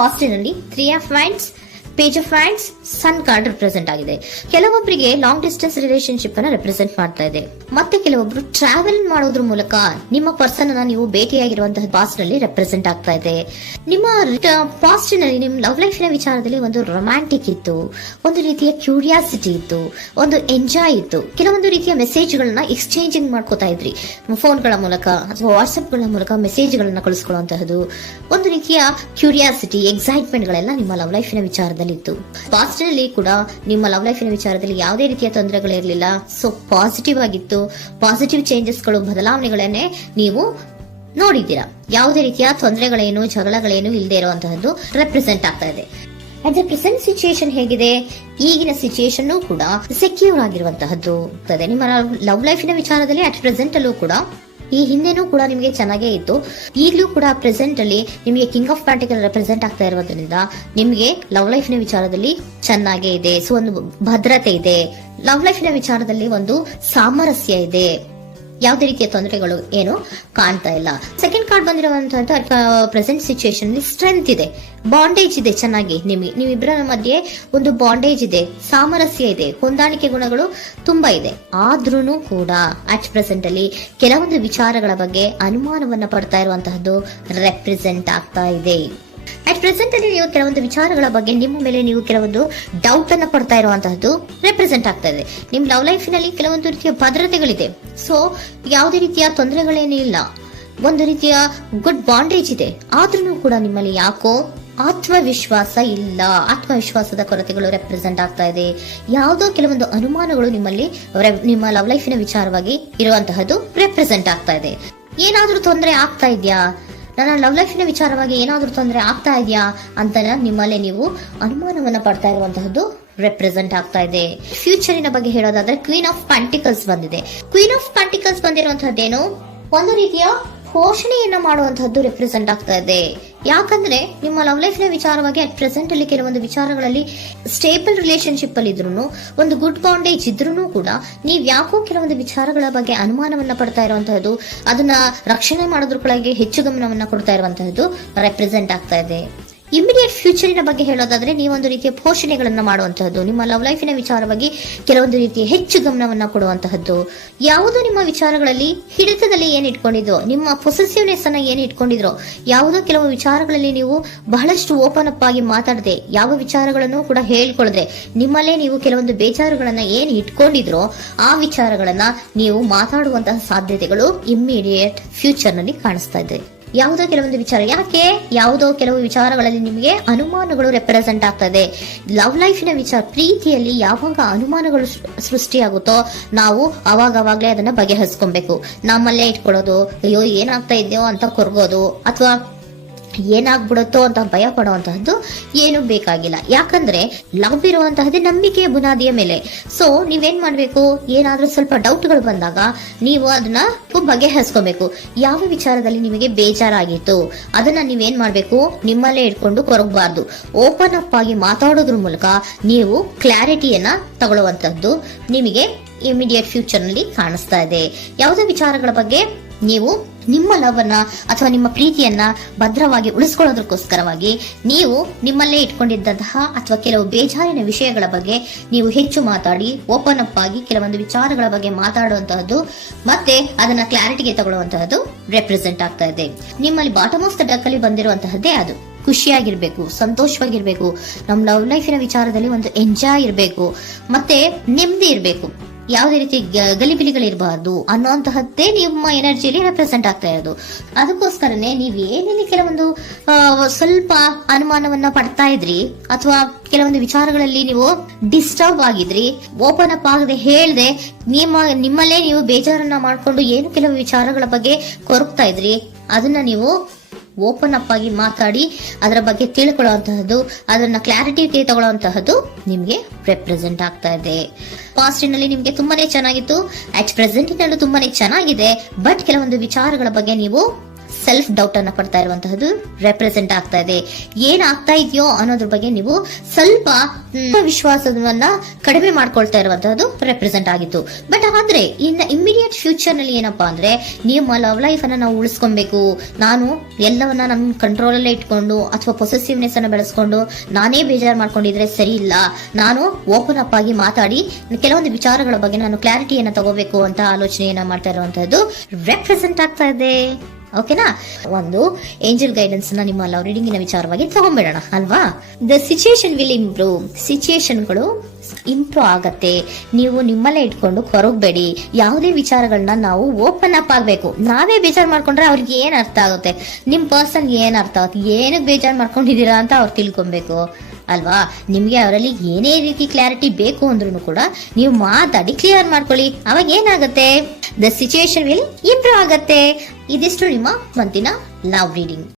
ಪಾಸ್ಟಿನಲ್ಲಿ 3 of wands, page of wands, sun card represent ಆಗಿದೆ. ಕೆಲವೊಬ್ಬರಿಗೆ long distance relationship ಅನ್ನ represent ಮಾಡ್ತಾ ಇದೆ. ಮತ್ತೆ ಕೆಲವೊಬ್ರು ಟ್ರಾವೆಲ್ ಮಾಡೋದ್ರ ಮೂಲಕ ನಿಮ್ಮ ಪರ್ಸನ್ ಅನ್ನ ನೀವು ಭೇಟಿಯಾಗಿರುವಂತಹ ಪಾಸ್ಟ್ ನಲ್ಲಿ ರೆಪ್ರೆಸೆಂಟ್ ಆಗ್ತಾ ಇದೆ. ನಿಮ್ಮ ಪಾಸ್ಟ್ ನಲ್ಲಿ ನಿಮ್ಮ ಲವ್ ಲೈಫ್ ನ ವಿಚಾರದಲ್ಲಿ ಒಂದು ರೊಮ್ಯಾಂಟಿಕ್ ಇತ್ತು, ಒಂದು ರೀತಿಯ ಕ್ಯೂರಿಯಾಸಿಟಿ ಇತ್ತು, ಒಂದು ಎಂಜಾಯ್ ಇತ್ತು. ಕೆಲವೊಂದು ರೀತಿಯ ಮೆಸೇಜ್ ಗಳನ್ನ ಎಕ್ಸ್ಚೇಂಜಿಂಗ್ ಮಾಡ್ಕೋತಾ ಇದ್ರಿ, ಫೋನ್ಗಳ ಮೂಲಕ ಅಥವಾ ವಾಟ್ಸ್ಆಪ್ ಗಳ ಮೂಲಕ ಮೆಸೇಜ್ ಗಳನ್ನ ಕಳಿಸ್ಕೊಳ್ಳುವಂತಹದ್ದು, ಒಂದು ರೀತಿಯ ಕ್ಯೂರಿಯಾಸಿಟಿ, ಎಕ್ಸೈಟ್ಮೆಂಟ್ ಗಳೆಲ್ಲ ನಿಮ್ಮ ಲವ್ ಲೈಫ್ ನ ವಿಚಾರದಲ್ಲಿ ಇತ್ತು. ಪಾಸ್ಟ್ ನಲ್ಲಿ ಕೂಡ ನಿಮ್ಮ ಲವ್ ಲೈಫಿನ ವಿಚಾರದಲ್ಲಿ ಯಾವುದೇ ರೀತಿಯ ತೊಂದರೆಗಳಿರಲಿಲ್ಲ. ಸೊ ಪಾಸಿಟಿವ್ ಆಗಿತ್ತು. ಪಾಸಿಟಿವ್ ಚೇಂಜಸ್ಗಳು, ಬದಲಾವಣೆಗಳನ್ನೇ ನೀವು ನೋಡಿದ್ದೀರಾ. ಯಾವುದೇ ರೀತಿಯ ತೊಂದರೆಗಳೇನು, ಜಗಳಗಳೇನು ಇಲ್ಲದೆ ಇರುವಂತಹದ್ದು ರೆಪ್ರೆಸೆಂಟ್ ಆಗ್ತಾ ಇದೆ. ಅಟ್ ದ ಪ್ರೆಸೆಂಟ್ ಸಿಚುಯೇಷನ್ ಹೇಗಿದೆ, ಈಗಿನ ಸಿಚುಯೇಷನ್ ಕೂಡ ಸೆಕ್ಯೂರ್ ಆಗಿರುವಂತಹದ್ದು. ನಿಮ್ಮ ಲವ್ ಲೈಫಿನ ವಿಚಾರದಲ್ಲಿ ಅಟ್ ಪ್ರೆಸೆಂಟ್ ಅಲ್ಲೂ ಕೂಡ, ಈ ಹಿಂದೆನೂ ಕೂಡ ನಿಮಗೆ ಚೆನ್ನಾಗೇ ಇತ್ತು, ಈಗಲೂ ಕೂಡ ಪ್ರೆಸೆಂಟ್ ಅಲ್ಲಿ ನಿಮಗೆ ಕಿಂಗ್ ಆಫ್ ಪ್ಯಾಂಟಿಕಲ್ ರೆಪ್ರೆಸೆಂಟ್ ಆಗ್ತಾ ಇರೋದ್ರಿಂದ ನಿಮಗೆ ಲವ್ ಲೈಫಿನ ವಿಚಾರದಲ್ಲಿ ಚೆನ್ನಾಗೇ ಇದೆ. ಸೊ ಒಂದು ಭದ್ರತೆ ಇದೆ. ಲವ್ ಲೈಫಿನ ವಿಚಾರದಲ್ಲಿ ಒಂದು ಸಾಮರಸ್ಯ ಇದೆ. ಯಾವುದೇ ರೀತಿಯ ತೊಂದರೆಗಳು ಏನು ಕಾಣ್ತಾ ಇಲ್ಲ. ಸೆಕೆಂಡ್ ಕಾರ್ಡ್ ಬಂದಿರುವಂತಹ ಪ್ರೆಸೆಂಟ್ ಸಿಚುಯೇಷನ್ ಅಲ್ಲಿ ಸ್ಟ್ರೆಂತ್ ಇದೆ, ಬಾಂಡೇಜ್ ಇದೆ. ಚೆನ್ನಾಗಿ ನೀವಿಬ್ಬರ ಮಧ್ಯೆ ಒಂದು ಬಾಂಡೇಜ್ ಇದೆ, ಸಾಮರಸ್ಯ ಇದೆ, ಹೊಂದಾಣಿಕೆ ಗುಣಗಳು ತುಂಬಾ ಇದೆ. ಆದ್ರೂ ಕೂಡ ಅಟ್ ಪ್ರೆಸೆಂಟ್ ಅಲ್ಲಿ ಕೆಲವೊಂದು ವಿಚಾರಗಳ ಬಗ್ಗೆ ಅನುಮಾನವನ್ನ ಪಡ್ತಾ ಇರುವಂತಹದ್ದು ರೆಪ್ರೆಸೆಂಟ್ ಆಗ್ತಾ ಇದೆ. ಅಟ್ ಪ್ರೆಸೆಂಟ್ ಅಲ್ಲಿ ನೀವು ಕೆಲವೊಂದು ವಿಚಾರಗಳ ಬಗ್ಗೆ ನಿಮ್ಮ ಮೇಲೆ ನೀವು ಕೆಲವೊಂದು ಡೌಟ್ ಅನ್ನ ಪಡ್ತಾ ಇರುವಂತಹದ್ದು ರೆಪ್ರೆಸೆಂಟ್ ಆಗ್ತಾ ಇದೆ. ನಿಮ್ ಲವ್ ಲೈಫಿನಲ್ಲಿ ಕೆಲವೊಂದು ರೀತಿಯ ಭದ್ರತೆಗಳಿದೆ. ಸೊ ಯಾವುದೇ ರೀತಿಯ ತೊಂದರೆಗಳೇನೂ ಇಲ್ಲ, ಒಂದು ರೀತಿಯ ಗುಡ್ ಬಾಂಡೇಜ್ ಇದೆ. ಆದ್ರೂ ಕೂಡ ನಿಮ್ಮಲ್ಲಿ ಯಾಕೋ ಆತ್ಮವಿಶ್ವಾಸ ಇಲ್ಲ, ಆತ್ಮವಿಶ್ವಾಸದ ಕೊರತೆಗಳು ರೆಪ್ರೆಸೆಂಟ್ ಆಗ್ತಾ ಇದೆ. ಯಾವುದೋ ಕೆಲವೊಂದು ಅನುಮಾನಗಳು ನಿಮ್ಮಲ್ಲಿ ನಿಮ್ಮ ಲವ್ ಲೈಫಿನ ವಿಚಾರವಾಗಿ ಇರುವಂತಹದ್ದು ರೆಪ್ರೆಸೆಂಟ್ ಆಗ್ತಾ ಇದೆ. ಏನಾದ್ರೂ ತೊಂದರೆ ಆಗ್ತಾ ಇದೆಯಾ, ನನ್ನ ಲವ್ ಲೈಫಿನ ವಿಚಾರವಾಗಿ ಏನಾದ್ರೂ ತೊಂದರೆ ಆಗ್ತಾ ಇದೆಯಾ ಅಂತ ನಿಮ್ಮಲ್ಲೇ ನೀವು ಅನುಮಾನವನ್ನ ಪಡ್ತಾ ಇರುವಂತಹದ್ದು ರೆಪ್ರೆಸೆಂಟ್ ಆಗ್ತಾ ಇದೆ. ಫ್ಯೂಚರಿನ ಬಗ್ಗೆ ಹೇಳೋದಾದ್ರೆ ಕ್ವೀನ್ ಆಫ್ ಪ್ಯಾಂಟಿಕಲ್ಸ್ ಬಂದಿದೆ. ಕ್ವೀನ್ ಆಫ್ ಪ್ಯಾಂಟಿಕಲ್ಸ್ ಬಂದಿರುವಂತಹದ್ದೇನು, ಒಂದು ರೀತಿಯ ಘೋಷಣೆಯನ್ನ ಮಾಡುವಂತಹದ್ದು ರೆಪ್ರೆಸೆಂಟ್ ಆಗ್ತಾ ಇದೆ. ಯಾಕಂದ್ರೆ ನಿಮ್ಮ ಲವ್ ಲೈಫಿನ ವಿಚಾರವಾಗಿ ಅಟ್ ಪ್ರೆಸೆಂಟ್ ಅಲ್ಲಿ ಕೆಲವೊಂದು ವಿಚಾರಗಳಲ್ಲಿ ಸ್ಟೇಬಲ್ ರಿಲೇಶನ್ಶಿಪ್ ಅಲ್ಲಿ ಇದ್ರೂ, ಒಂದು ಗುಡ್ ಬಾಂಡೇಜ್ ಇದ್ರೂ ಕೂಡ ನೀವ್ ಯಾಕೋ ಕೆಲವೊಂದು ವಿಚಾರಗಳ ಬಗ್ಗೆ ಅನುಮಾನವನ್ನ ಪಡ್ತಾ ಇರುವಂತಹದ್ದು, ಅದನ್ನ ರಕ್ಷಣೆ ಮಾಡೋದ್ರೊಳಗೆ ಹೆಚ್ಚು ಗಮನವನ್ನ ಕೊಡ್ತಾ ಇರುವಂತಹದ್ದು ರೆಪ್ರೆಸೆಂಟ್ ಆಗ್ತಾ ಇದೆ. ಇಮಿಡಿಯೇಟ್ ಫ್ಯೂಚರಿನ ಬಗ್ಗೆ ಹೇಳೋದಾದ್ರೆ ನೀವೊಂದು ರೀತಿಯ ಘೋಷಣೆಗಳನ್ನ ಮಾಡುವಂತಹದ್ದು, ನಿಮ್ಮ ಲವ್ ಲೈಫಿನ ವಿಚಾರವಾಗಿ ಕೆಲವೊಂದು ರೀತಿಯ ಹೆಚ್ಚು ಗಮನವನ್ನ ಕೊಡುವಂತಹದ್ದು, ಯಾವುದೋ ನಿಮ್ಮ ವಿಚಾರಗಳಲ್ಲಿ ಹಿಡಿತದಲ್ಲಿ ಏನ್ ಇಟ್ಕೊಂಡಿದ್ರೋ, ನಿಮ್ಮ ಪೊಸೆಸಿವ್ನೆಸ್ ಅನ್ನ ಏನ್ ಇಟ್ಕೊಂಡಿದ್ರೋ, ಯಾವುದೋ ಕೆಲವು ವಿಚಾರಗಳಲ್ಲಿ ನೀವು ಬಹಳಷ್ಟು ಓಪನ್ ಅಪ್ ಆಗಿ ಮಾತಾಡದೆ, ಯಾವ ವಿಚಾರಗಳನ್ನು ಕೂಡ ಹೇಳ್ಕೊಳ್ಳದೆ, ನಿಮ್ಮಲ್ಲೇ ನೀವು ಕೆಲವೊಂದು ಬೇಜಾರುಗಳನ್ನ ಏನ್ ಇಟ್ಕೊಂಡಿದ್ರೋ ಆ ವಿಚಾರಗಳನ್ನ ನೀವು ಮಾತಾಡುವಂತಹ ಸಾಧ್ಯತೆಗಳು ಇಮಿಡಿಯೇಟ್ ಫ್ಯೂಚರ್ ನಲ್ಲಿ ಕಾಣಿಸ್ತಾ ಇದೆ. ಯಾವುದೋ ಕೆಲವೊಂದು ವಿಚಾರ, ಯಾಕೆ ಯಾವುದೋ ಕೆಲವು ವಿಚಾರಗಳಲ್ಲಿ ನಿಮಗೆ ಅನುಮಾನಗಳು ರೆಪ್ರೆಸೆಂಟ್ ಆಗ್ತದೆ. ಲವ್ ಲೈಫಿನ ವಿಚಾರ, ಪ್ರೀತಿಯಲ್ಲಿ ಯಾವಾಗ ಅನುಮಾನಗಳು ಸೃಷ್ಟಿಯಾಗುತ್ತೋ ನಾವು ಅವಾಗವಾಗ್ಲೇ ಅದನ್ನ ಬಗೆಹರಿಸ್ಕೊಬೇಕು. ನಮ್ಮಲ್ಲೇ ಇಟ್ಕೊಳ್ಳೋದು, ಅಯ್ಯೋ ಏನಾಗ್ತಾ ಇದೆಯೋ ಅಂತ ಕೊರಗೋದು ಅಥವಾ ಏನಾಗ್ಬಿಡುತ್ತೋ ಅಂತ ಭಯ ಪಡುವಂತಹದ್ದು ಏನು ಬೇಕಾಗಿಲ್ಲ. ಯಾಕಂದ್ರೆ ಲವ್ ಇರುವಂತಹದ್ದೇ ನಂಬಿಕೆಯ ಬುನಾದಿಯ ಮೇಲೆ. ಸೊ ನೀವೇನ್ ಮಾಡ್ಬೇಕು, ಏನಾದ್ರೂ ಸ್ವಲ್ಪ ಡೌಟ್ಗಳು ಬಂದಾಗ ನೀವು ಅದನ್ನ ಬಗೆಹರಿಸ್ಕೋಬೇಕು. ಯಾವ ವಿಚಾರದಲ್ಲಿ ನಿಮಗೆ ಬೇಜಾರಾಗಿತ್ತು ಅದನ್ನ ನೀವೇನ್ ಮಾಡ್ಬೇಕು, ನಿಮ್ಮಲ್ಲೇ ಇಟ್ಕೊಂಡು ಕೊರಗಬಾರ್ದು. ಓಪನ್ ಅಪ್ ಆಗಿ ಮಾತಾಡೋದ್ರ ಮೂಲಕ ನೀವು ಕ್ಲಾರಿಟಿಯನ್ನ ತಗೊಳ್ಳುವಂತದ್ದು ನಿಮಗೆ ಇಮಿಡಿಯೇಟ್ ಫ್ಯೂಚರ್ ನಲ್ಲಿ ಕಾಣಿಸ್ತಾ ಇದೆ. ಯಾವುದೇ ವಿಚಾರಗಳ ಬಗ್ಗೆ ನೀವು ನಿಮ್ಮ ಲವ್ ಅನ್ನ ಅಥವಾ ನಿಮ್ಮ ಪ್ರೀತಿಯನ್ನ ಭದ್ರವಾಗಿ ಉಳಿಸ್ಕೊಳ್ಳೋದಕ್ಕೋಸ್ಕರವಾಗಿ ನೀವು ನಿಮ್ಮಲ್ಲೇ ಇಟ್ಕೊಂಡಿದ್ದಂತಹ ಅಥವಾ ಕೆಲವು ಬೇಜಾರಿನ ವಿಷಯಗಳ ಬಗ್ಗೆ ನೀವು ಹೆಚ್ಚು ಮಾತಾಡಿ, ಓಪನ್ ಅಪ್ ಆಗಿ ಕೆಲವೊಂದು ವಿಚಾರಗಳ ಬಗ್ಗೆ ಮಾತಾಡುವಂತಹದ್ದು ಮತ್ತೆ ಅದನ್ನ ಕ್ಲಾರಿಟಿಗೆ ತಗೊಳ್ಳುವಂತಹದ್ದು ರೆಪ್ರೆಸೆಂಟ್ ಆಗ್ತಾ ಇದೆ. ನಿಮ್ಮಲ್ಲಿ ಬಾಟಮ್ ಆಫ್ ದ ಡಕ್ ಅಲ್ಲಿ ಬಂದಿರುವಂತಹದ್ದೇ ಅದು. ಖುಷಿಯಾಗಿರ್ಬೇಕು, ಸಂತೋಷವಾಗಿರ್ಬೇಕು, ನಮ್ಮ ಲವ್ ಲೈಫಿನ ವಿಚಾರದಲ್ಲಿ ಒಂದು ಎಂಜಾಯ್ ಇರಬೇಕು, ಮತ್ತೆ ನೆಮ್ಮದಿ ಇರಬೇಕು, ಯಾವುದೇ ರೀತಿ ಗಲಿಬಿಲಿಗಳಿರಬಾರ್ದು ಅನ್ನೋಂತಹದ್ದೇ ನಿಮ್ಮ ಎನರ್ಜಿಯಲ್ಲಿ ರೆಪ್ರೆಸೆಂಟ್ ಆಗ್ತಾ ಇರೋದು. ಅದಕ್ಕೋಸ್ಕರನೇ ನೀವ್ ಏನೇನು ಕೆಲವೊಂದು ಸ್ವಲ್ಪ ಅನುಮಾನವನ್ನ ಪಡ್ತಾ ಇದ್ರಿ ಅಥವಾ ಕೆಲವೊಂದು ವಿಚಾರಗಳಲ್ಲಿ ನೀವು ಡಿಸ್ಟರ್ಬ್ ಆಗಿದ್ರಿ, ಓಪನ್ ಅಪ್ ಆಗದೆ ಹೇಳ್ದೆ ನಿಮ್ಮಲ್ಲೇ ನೀವು ಬೇಜಾರನ್ನ ಮಾಡ್ಕೊಂಡು ಏನು ಕೆಲವು ವಿಚಾರಗಳ ಬಗ್ಗೆ ಕೊರಗ್ತಾ ಇದ್ರಿ, ಅದನ್ನ ನೀವು ಓಪನ್ ಅಪ್ ಆಗಿ ಮಾತಾಡಿ ಅದರ ಬಗ್ಗೆ ತಿಳ್ಕೊಳ್ಳುವಂತಹದ್ದು, ಅದನ್ನ ಕ್ಲಾರಿಟಿ ತಗೊಳ್ಳುವಂತಹದ್ದು ನಿಮ್ಗೆ ರೆಪ್ರೆಸೆಂಟ್ ಆಗ್ತಾ ಇದೆ. ಪಾಸ್ಟಿನಲ್ಲಿ ನಿಮ್ಗೆ ತುಂಬಾನೇ ಚೆನ್ನಾಗಿತ್ತು, ಅಟ್ ಪ್ರೆಸೆಂಟಿನಲ್ಲೂ ತುಂಬಾನೇ ಚೆನ್ನಾಗಿದೆ. ಬಟ್ ಕೆಲವೊಂದು ವಿಚಾರಗಳ ಬಗ್ಗೆ ನೀವು ಸೆಲ್ಫ್ ಡೌಟ್ ಅನ್ನ ಪಡ್ತಾ ಇರುವಂತಹದ್ದು ರೆಪ್ರೆಸೆಂಟ್ ಆಗ್ತಾ ಇದೆ. ಏನಾಗ್ತಾ ಇದೆಯೋ ಅನ್ನೋದ್ರ ಬಗ್ಗೆ ನೀವು ಸ್ವಲ್ಪ ವಿಶ್ವಾಸವನ್ನ ಕಡಿಮೆ ಮಾಡ್ಕೊಳ್ತಾ ಇರುವಂತಹದ್ದು ರೆಪ್ರೆಸೆಂಟ್ ಆಗಿತ್ತು. ಬಟ್ ಆದ್ರೆ ಇನ್ನು ಇಮಿಡಿಯೇಟ್ ಫ್ಯೂಚರ್ ನಲ್ಲಿ ಏನಪ್ಪಾ ಅಂದ್ರೆ ನಿಮ್ಮ ಲವ್ ಲೈಫ್ ಅನ್ನ ನಾವು ಉಳಿಸ್ಕೊಬೇಕು, ನಾನು ಎಲ್ಲವನ್ನ ನನ್ನ ಕಂಟ್ರೋಲ್ ಅಲ್ಲೇ ಇಟ್ಕೊಂಡು ಅಥವಾ ಪೊಸೆಸಿವ್ನೆಸ್ ಅನ್ನ ಬೆಳೆಸ್ಕೊಂಡು ನಾನೇ ಬೇಜಾರು ಮಾಡ್ಕೊಂಡಿದ್ರೆ ಸರಿ ಇಲ್ಲ, ನಾನು ಓಪನ್ ಅಪ್ ಆಗಿ ಮಾತಾಡಿ ಕೆಲವೊಂದು ವಿಚಾರಗಳ ಬಗ್ಗೆ ನಾನು ಕ್ಲಾರಿಟಿಯನ್ನ ತಗೋಬೇಕು ಅಂತ ಆಲೋಚನೆಯನ್ನ ಮಾಡ್ತಾ ಇರುವಂತಹದ್ದು ರೆಪ್ರೆಸೆಂಟ್ ಆಗ್ತಾ ಇದೆ. ಓಕೆನಾ, ಒಂದು ಏಂಜಲ್ ಗೈಡೆನ್ಸ್ ನ ನಿಮ್ಮ ಲವ್ ರೀಡಿಂಗಿನ ವಿಚಾರವಾಗಿ ತಗೊಂಡ್ಬಿಡೋಣ ಅಲ್ವಾ. The situation will improve, ಸಿಚುಯೇಷನ್ಗಳು improve ಆಗತ್ತೆ. ನೀವು ನಿಮ್ಮಲ್ಲೇ ಇಟ್ಕೊಂಡು ಹೊರಗಬೇಡಿ. ಯಾವುದೇ ವಿಚಾರಗಳನ್ನ ನಾವು ಓಪನ್ ಅಪ್ ಆಗ್ಬೇಕು. ನಾವೇ ಬೇಜಾರ್ ಮಾಡ್ಕೊಂಡ್ರೆ ಅವ್ರಿಗೆ ಏನ್ ಅರ್ಥ ಆಗುತ್ತೆ, ನಿಮ್ ಪರ್ಸನ್ ಏನ್ ಅರ್ಥ ಆಗುತ್ತೆ, ಏನಕ್ಕೆ ಬೇಜಾರ್ ಮಾಡ್ಕೊಂಡಿದೀರಾ ಅಂತ ಅವ್ರು ತಿಳ್ಕೊಬೇಕು ಅಲ್ವಾ. ನಿಮ್ಗೆ ಅವರಲ್ಲಿ ಏನೇ ರೀತಿ ಕ್ಲಾರಿಟಿ ಬೇಕು ಅಂದ್ರೂ ಕೂಡ ನೀವು ಮಾತಾಡಿ ಕ್ಲಿಯರ್ ಮಾಡ್ಕೊಳ್ಳಿ. ಅವಾಗ ಏನಾಗುತ್ತೆ, ದ ಸಿಚುಯೇಷನ್ ವಿಲ್ ಇಂಪ್ರೂವ್ ಆಗತ್ತೆ. ಇದಿಷ್ಟು ನಿಮ್ಮ ಮಂತಿನ ಲವ್ ರೀಡಿಂಗ್.